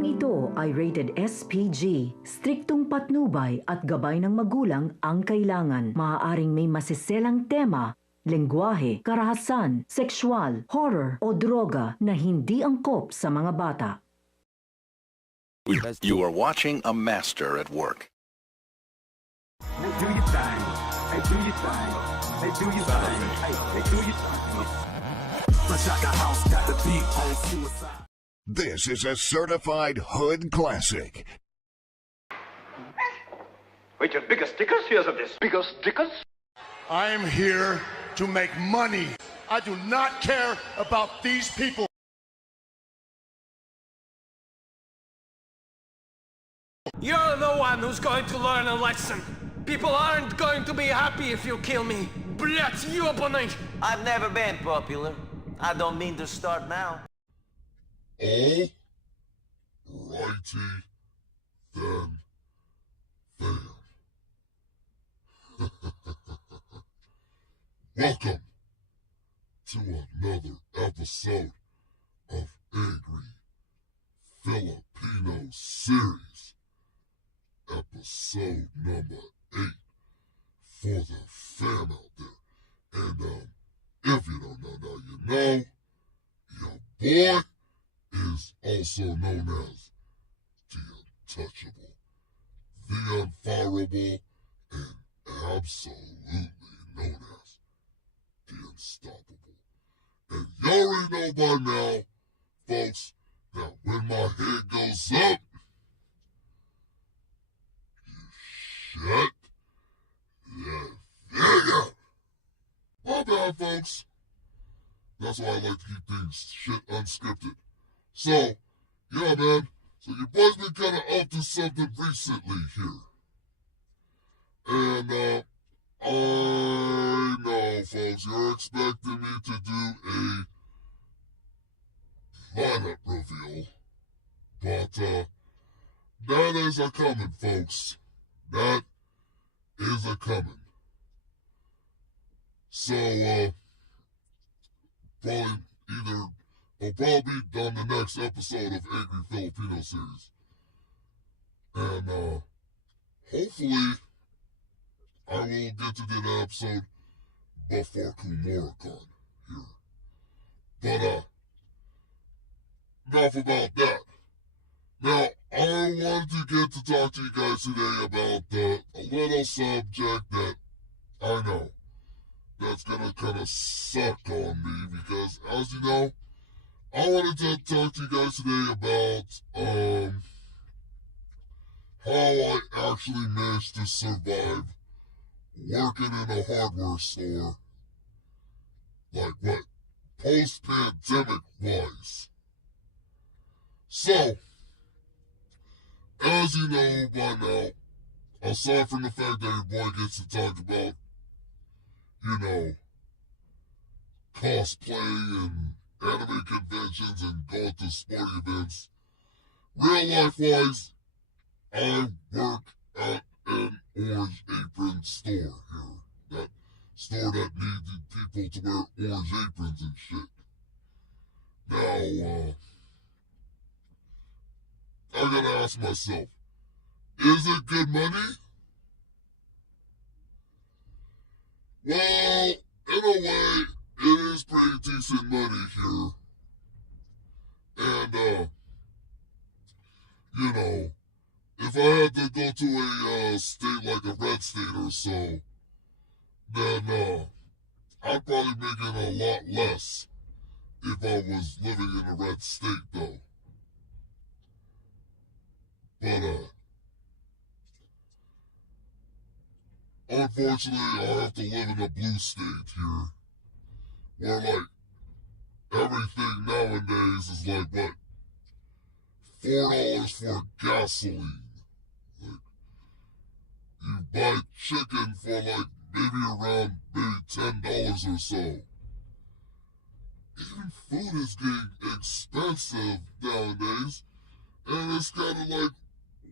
Programang ito ay rated SPG. Striktong patnubay at gabay ng magulang ang kailangan. Maaaring may masiselang tema, lengguwahe, karahasan, sexual, horror o droga na hindi angkop sa mga bata. You are watching a master at work. Do you thing? Hey, do you thing? Hey, do you thing? Hey, do you thing? Fresh out the house, got the beat on suicide. This is a certified hood classic. Wait, your bigger stickers? Here's of this. Bigger stickers? I am here to make money. I do not care about these people. You're the one who's going to learn a lesson. People aren't going to be happy if you kill me. Blять, ёбаный! I've never been popular. I don't mean to start now. All righty then, fam. Welcome to another episode of Angry Filipino Series, episode number 8 for the fam out there. And if you don't know now, you know, your boy is also known as the Untouchable, the Unfireable, and absolutely known as the Unstoppable. And you already know by now, folks, that when my head goes up, you shut the figure. My bad, folks. That's why I like to keep things shit unscripted. So, yeah, man. So your boy's been kind of up to something recently here. And, I know, folks, you're expecting me to do a lineup reveal. But, that is a coming, folks. That is a coming. So, probably it'll probably be on the next episode of Angry Filipino Series. And, hopefully, I will get to do that episode before Kumoricon here. But, enough about that. Now, I wanted to get to talk to you guys today about a little subject that I know that's gonna kind of suck on me because, as you know, I wanted to talk to you guys today about how I actually managed to survive working in a hardware store, like what, post-pandemic wise. So, as you know by now, aside from the fact that your boy gets to talk about, you know, cosplaying and anime conventions and going to sporting events, real life wise, I work at an orange apron store here. That store that needed people to wear orange aprons and shit. Now, I gotta ask myself, is it good money? Well, in a way, it is pretty decent money here. And, you know, if I had to go to a state like a red state or so, then, I'd probably make it a lot less if I was living in a red state, though. But, unfortunately, I have to live in a blue state here, where, like, everything nowadays is like, what, $4 for gasoline. Like, you buy chicken for, like, maybe around $10 or so. Even food is getting expensive nowadays, and it's kind of like,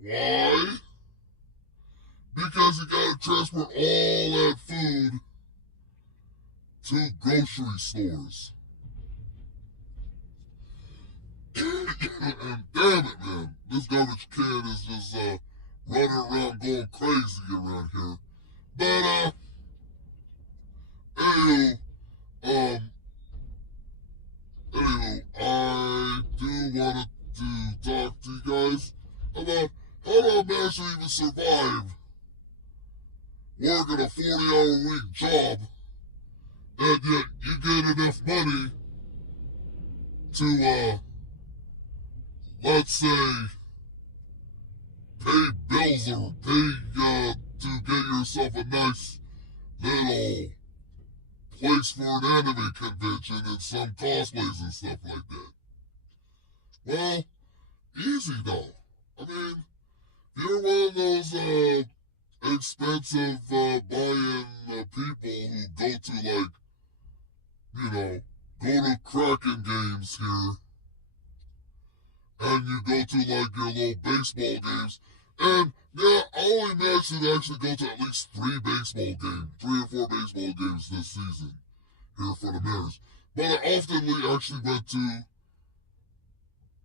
why? Because you gotta transport all that food to grocery stores. And damn it, man. this garbage can is just running around going crazy around here. But anywho, I do want to talk to you guys about how do I manage to even survive working a 40-hour-week job, and yet you get enough money to, let's say, pay bills or pay, to get yourself a nice little place for an anime convention and some cosplays and stuff like that. Well, easy though. I mean, if you're one of those, expensive, buy-in, people who go to, like, you know, go to Kraken games here, and you go to, like, your little baseball games, and, yeah, I only managed to actually go to at least 3 or 4 baseball games this season here for the Mariners. But I often actually went to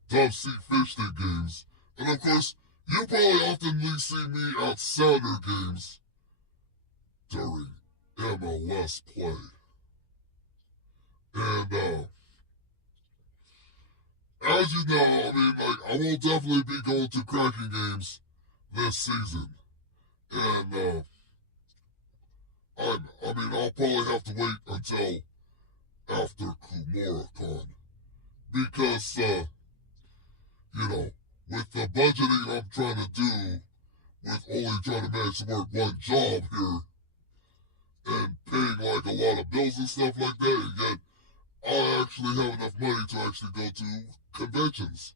top seat fish stick games, and of course, you probably often see me at Sounder games during MLS play. And, as you know, I mean, like, I will definitely be going to Kraken games this season. And, I mean, I'll probably have to wait until after KumuraCon. Because, you know, with the budgeting I'm trying to do, with only trying to manage to work one job here, and paying, like, a lot of bills and stuff like that, and yet I actually have enough money to actually go to conventions.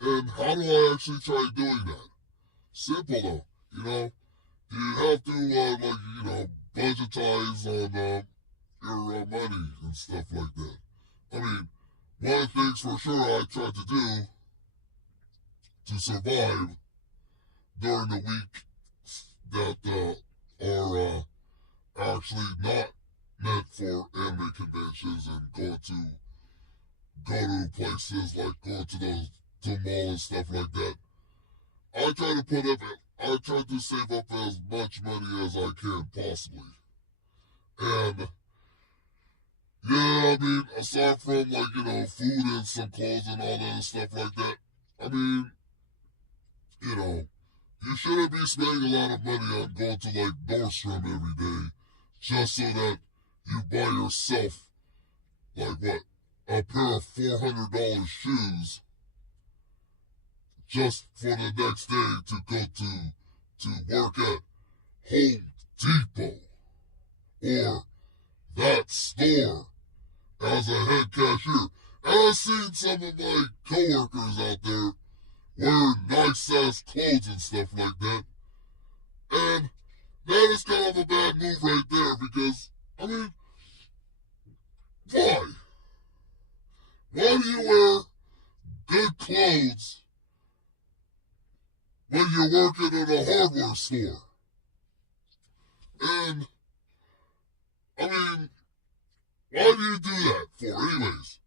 And how do I actually try doing that? Simple though, you know, you have to, like, you know, budgetize on, your money and stuff like that. I mean, one of the things for sure I try to do to survive during the week that, are, actually not meant for anime conventions and go to places like going to the mall and stuff like that. I try to save up as much money as I can possibly. And yeah, I mean, aside from, like, you know, food and some clothes and all that stuff like that, I mean, you know, you shouldn't be spending a lot of money on going to, like, Nordstrom every day just so that you buy yourself, like, what, a pair of $400 shoes just for the next day to go to work at Home Depot or that store as a head cashier. And I've seen some of my coworkers out there wearing nice-ass clothes and stuff like that. And that is kind of a bad move right there because, I mean, why? Why do you wear good clothes when you're working in a hardware store? And, I mean, why do you do that for, anyways?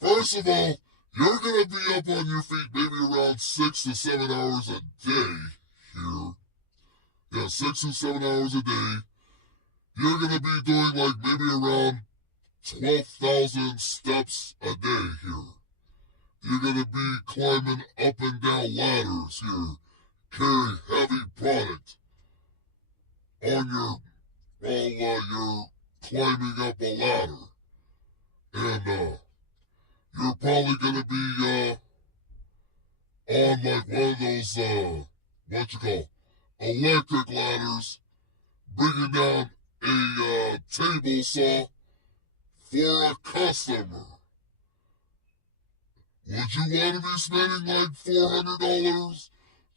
First of all, you're going to be up on your feet maybe around 6 to 7 hours a day here. Yeah, 6 to 7 hours a day. You're going to be doing, like, maybe around 12,000 steps a day here. You're going to be climbing up and down ladders here, carrying heavy product on while you're climbing up a ladder. And, you're probably going to be, on, like, one of those, electric ladders, bringing down a, table saw for a customer. Would you want to be spending, like, $400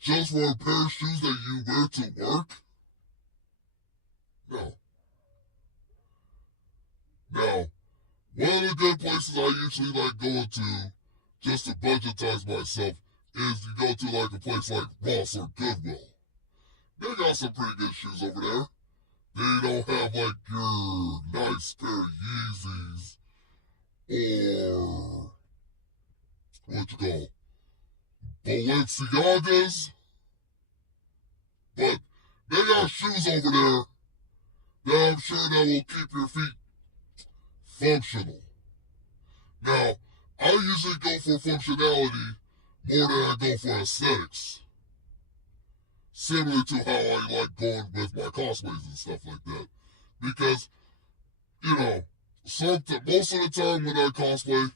just for a pair of shoes that you wear to work? No. Now, one of the good places I usually like going to, just to budgetize myself, is to go to, like, a place like Ross or Goodwill. They got some pretty good shoes over there. They don't have, like, your nice pair of Yeezys or, Balenciagas, but they got shoes over there that I'm sure that will keep your feet functional. Now, I usually go for functionality more than I go for aesthetics. Similar to how I like going with my cosplays and stuff like that. Because, you know, most of the time when I cosplay,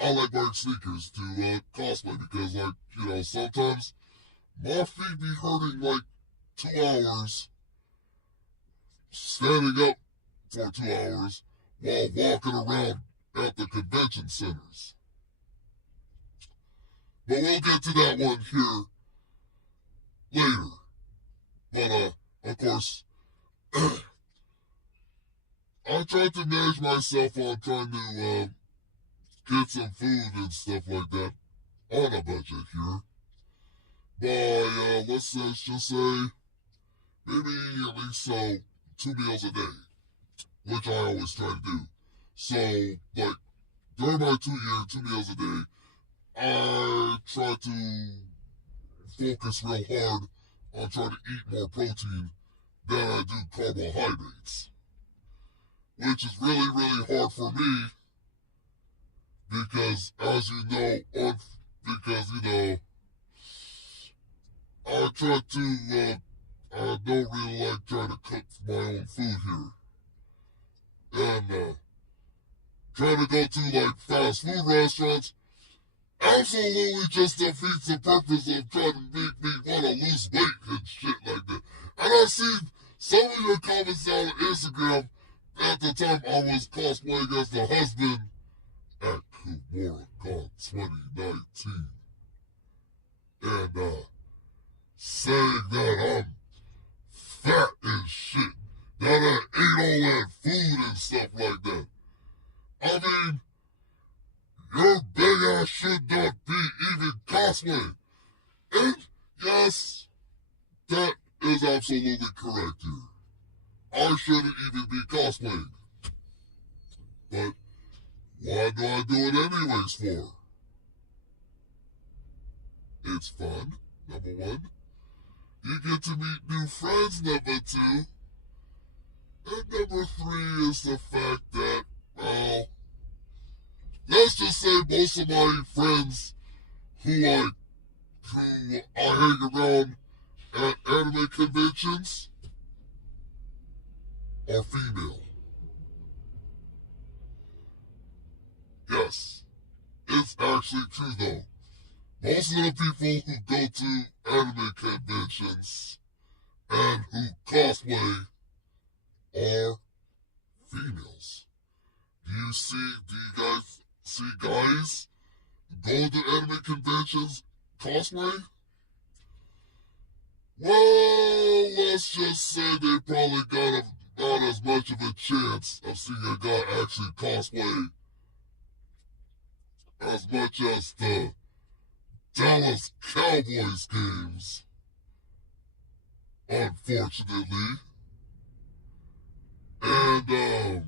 I like wearing sneakers to cosplay because, like, you know, sometimes my feet be hurting like 2 hours standing up for 2 hours while walking around at the convention centers. But we'll get to that one here later. But, of course, I tried to manage myself on trying to get some food and stuff like that on a budget here. By, let's just say, maybe at least 2 meals a day, which I always try to do. So, like, during my 2 meals a day, I try to focus real hard on trying to eat more protein than I do carbohydrates. Which is really, really hard for me because, as you know, I try to, I don't really like trying to cook my own food here. And, trying to go to, like, fast food restaurants absolutely just defeats the purpose of trying to make me want to lose weight and shit like that. And I see some of your comments on Instagram at the time I was cosplaying as the husband at coworkers 2019. And, saying that I'm fat and shit, that I ate all that food and stuff like that. I mean, your big ass should not be even cosplaying. And yes, that is absolutely correct here. I shouldn't even be cosplaying. But why do I do it anyways for? It's fun, number one. You get to meet new friends, number two. And number three is the fact that, well, let's just say most of my friends who I hang around at anime conventions are female. Yes, it's actually true though. Most of the people who go to anime conventions and who cosplay are females. Do you guys see guys going to anime conventions cosplay? Well, let's just say they probably got not as much of a chance of seeing a guy actually cosplay as much as the Dallas Cowboys games, unfortunately. And,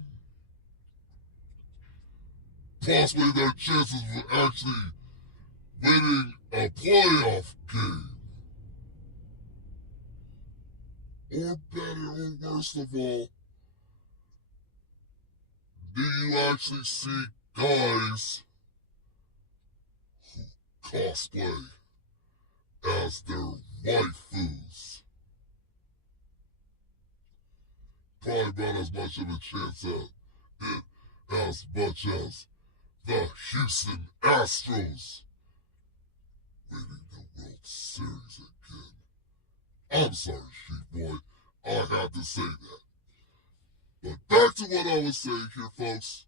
possibly their chances of actually winning a playoff game. Or better or worst of all, do you actually see guys who cosplay as their waifus? Probably about as much of a chance as much as the Houston Astros winning the World Series again. I'm sorry, Sheep Boy. I had to say that. But back to what I was saying here, folks.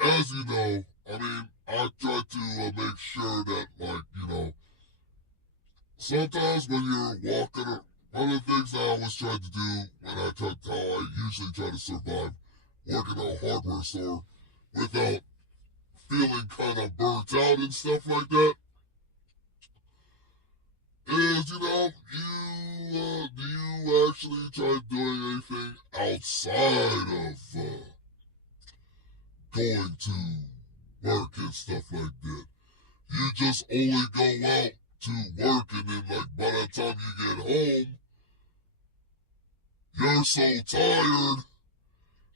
As you know, I mean, I try to make sure that, like, you know, sometimes when you're walking, one of the things I always try to do when I talk how I usually try to survive working at a hardware store without feeling kind of burnt out and stuff like that, is, you know, do you actually try doing anything outside of going to work and stuff like that? you just only go out to work, and then like by the time you get home, you're so tired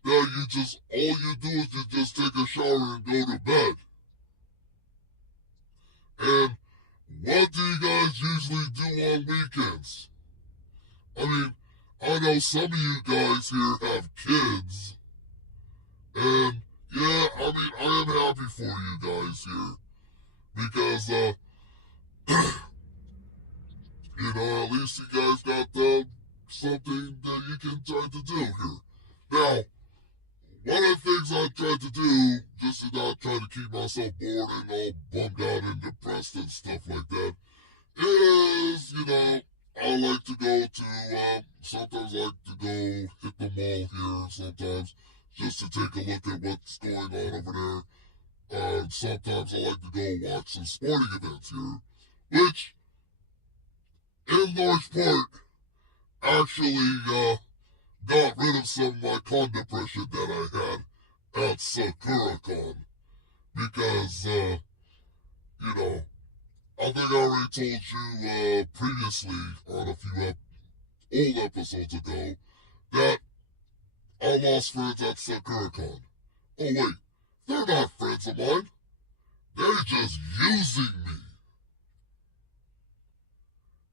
that all you do is you just take a shower and go to bed. And what do you guys usually do on weekends? I mean, I know some of you guys here have kids, and yeah, I mean, I am happy for you guys here, because, you know, at least you guys got something that you can try to do here. Now, one of the things I try to do, just to not try to keep myself bored and all bummed out and depressed and stuff like that, is, you know, I like to go to, sometimes I like to go hit the mall here, sometimes just to take a look at what's going on over there. Sometimes I like to go watch some sporting events here, which, in large part, actually, got rid of some of my con depression that I had at SakuraCon, because, you know, I think I already told you previously on a few old episodes ago that I lost friends at SakuraCon. Oh wait, they're not friends of mine. They're just using me.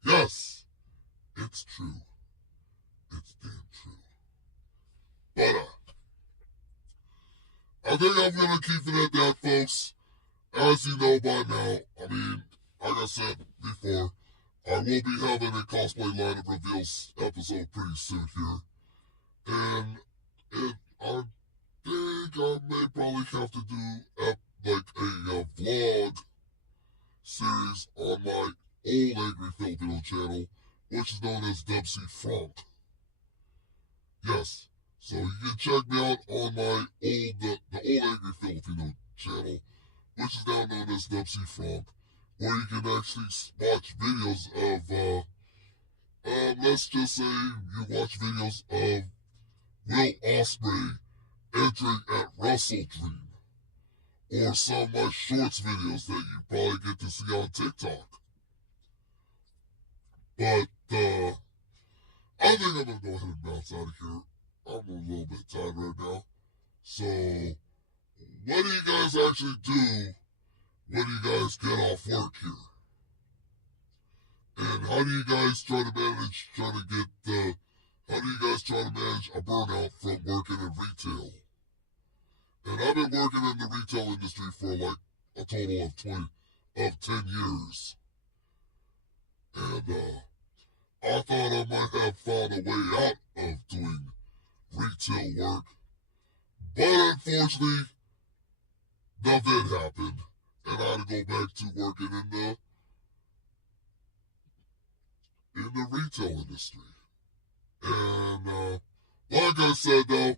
Yes, it's true. It's damn true. But, I think I'm gonna keep it at that, folks. As you know by now, I mean, like I said before, I will be having a cosplay lineup reveals episode pretty soon here. And I think I may probably have to do like a vlog series on my old Angry Filipino channel, which is known as Dubsy Frank. Yes, so you can check me out on my the old Angry Filipino channel, which is now known as Dubsy Frank, where you can actually watch videos of, let's just say you watch videos of Will Ospreay entering at Wrestle Dream, or some of my shorts videos that you probably get to see on TikTok. But, I think I'm gonna go ahead and bounce out of here. I'm a little bit tired right now. So, what do you guys actually do when you guys get off work here? And how do you guys try to manage a burnout from working in retail? And I've been working in the retail industry for like a total of 10 years. And, I thought I might have found a way out of doing retail work. But unfortunately, the VID happened, and I had to go back to working in the retail industry. And, like I said though,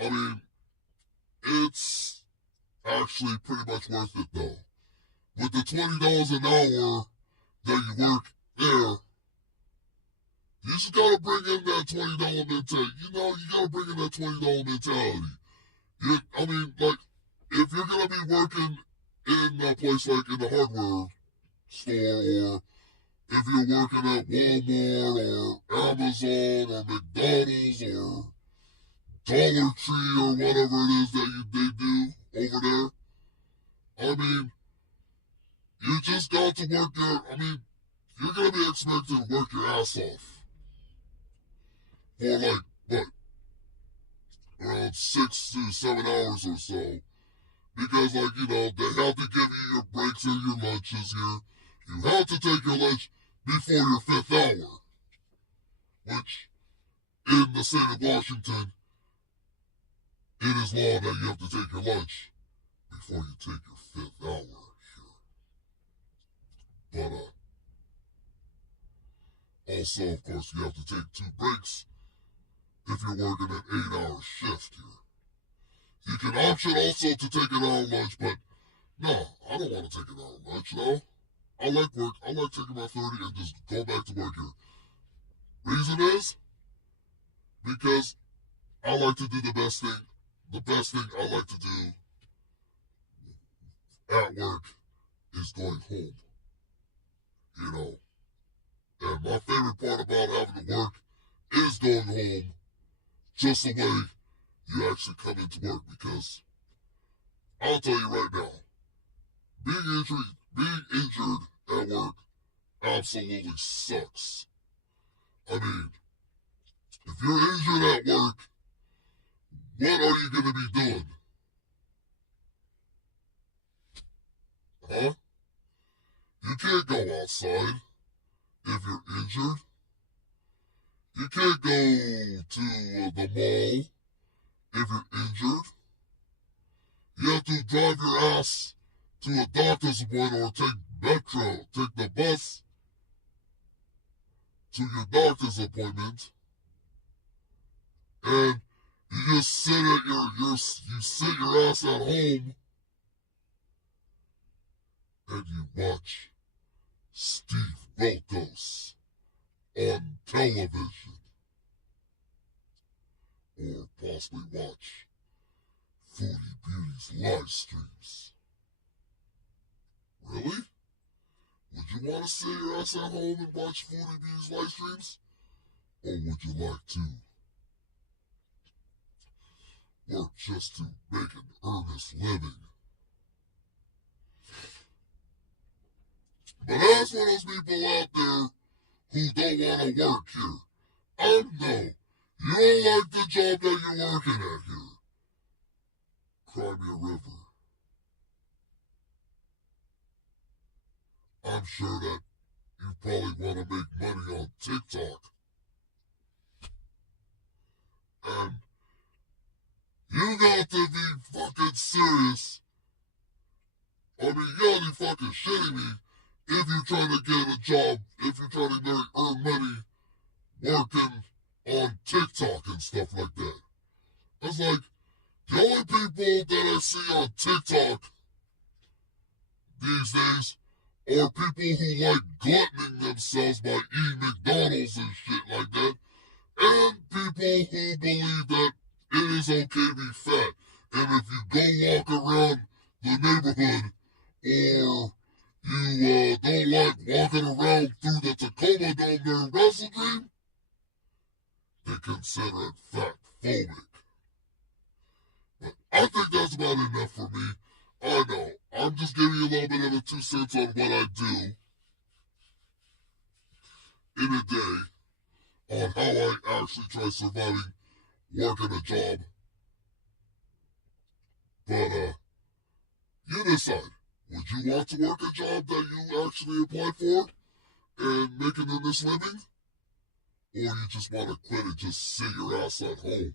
I mean, it's actually pretty much worth it though. With the $20 an hour that you work there, you just gotta bring in that $20 mentality. You know, you gotta bring in that $20 mentality. I mean, like, if you're gonna be working in a place like in the hardware store, or if you're working at Walmart or Amazon or McDonald's or Dollar Tree or whatever it is that they do over there, I mean, you just got to work there. I mean, you're gonna be expected to work your ass off for like, what, around 6 to 7 hours or so. Because, like, you know, they have to give you your breaks and your lunches here. You have to take your lunch before your 5th hour. Which, in the state of Washington, it is law that you have to take your lunch before you take your 5th hour here. But, also, of course, you have to take 2 breaks if you're working an 8-hour shift here. You can option also to take an hour lunch, but no, I don't want to take an hour lunch, no. I like work. I like taking my 30 and just go back to work here. Reason is because I like to do the best thing I like to do at work everybody's going home. You know. And my favorite part about having to work is going home just the way you actually come into work, because I'll tell you right now, being injured at work absolutely sucks. I mean, if you're injured at work, what are you going to be doing? Huh? You can't go outside if you're injured. You can't go to the mall if you're injured. You have to drive your ass to a doctor's appointment or take the bus to your doctor's appointment, and you just sit your ass at home and you watch Steve Wilkos on television, or possibly watch Foodie Beauty's live streams. Really? Would you want to sit your ass at home and watch Foodie Beauty's live streams? Or would you like to work just to make an earnest living? But as for those people out there who don't want to work here, I know you don't like the job that you're working at here. Cry me a river. I'm sure that you probably want to make money on TikTok. And you got to be fucking serious. I mean, you gotta be fucking shitting me if you're trying to get a job, if you're trying to earn money working on TikTok and stuff like that. It's like, the only people that I see on TikTok these days are people who like gluttoning themselves by eating McDonald's and shit like that, and people who believe that it is okay to be fat. And if you go walk around the neighborhood, or you don't like walking around through the Tacoma Dome during Wrestle Dream, they consider it fat phobic. But I think that's about enough for me. I know, I'm just giving you a little bit of a 2 cents on what I do in a day, on how I actually try surviving working a job. But, you decide. Would you want to work a job that you actually applied for and make an earnest living? Or you just want to quit and just sit your ass at home?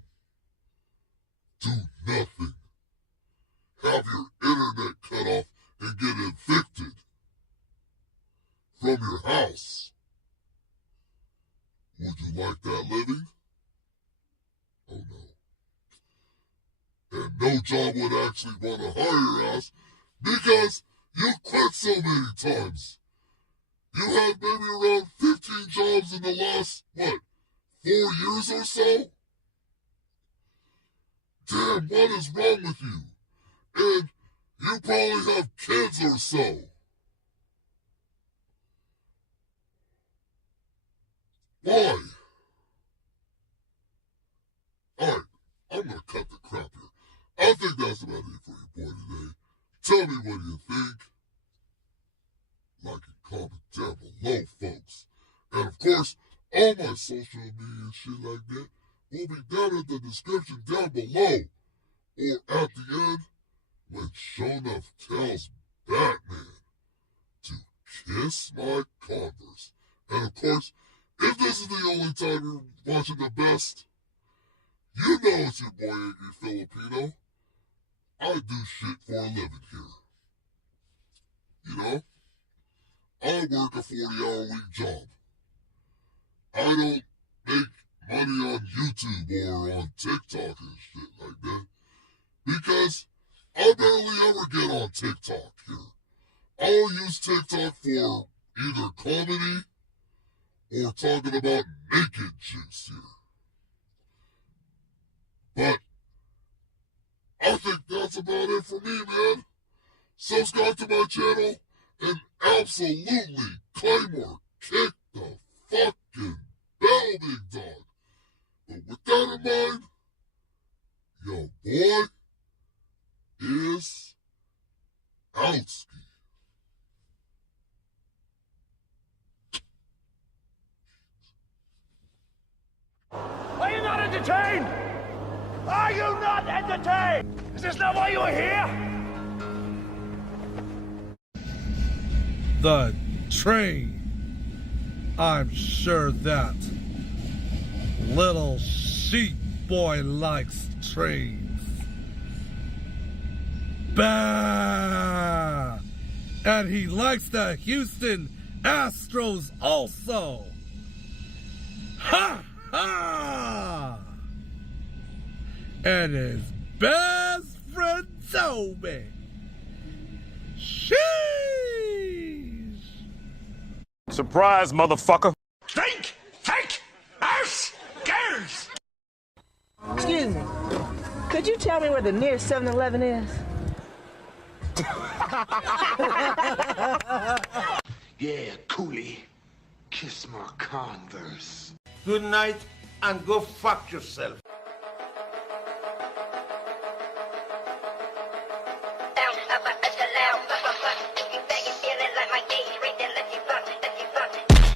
Do nothing. Have your internet cut off and get evicted from your house. Would you like that living? Oh no. And no job would actually want to hire your ass because you quit so many times. You had maybe around 15 jobs in the last, 4 years or so? Damn, what is wrong with you? And you probably have kids or so. Why? Alright, I'm gonna cut the crap here. I think that's about it for your boy today. Tell me what you think. Like and comment down below, folks. And of course, all my social media and shit like that will be down in the description down below. Or at the end, when Shonuff tells Batman to kiss my Converse. And of course, if this is the only time you're watching the best, you know it's your boy Angry Filipino. I do shit for a living here. You know? I work a 40-hour-week job. I don't make money on YouTube or on TikTok and shit like that. Because I barely ever get on TikTok here. I'll use TikTok for either comedy or talking about naked chicks here. But I think that's about it for me, man. Subscribe to my channel and absolutely Claymore kick the fucking bell, big dog. But with that in mind, your boy is outski. Are you not entertained? Are you not entertained? Is this not why you are here? The train. I'm sure that little sheep boy likes trains. Bah! And he likes the Houston Astros also. Ha ha! And his best friend Toby. Sheesh! Surprise, motherfucker. Think! Ass! Girls! Excuse me. Could you tell me where the nearest 7-Eleven is? Yeah, coolie. Kiss my Converse. Good night and go fuck yourself.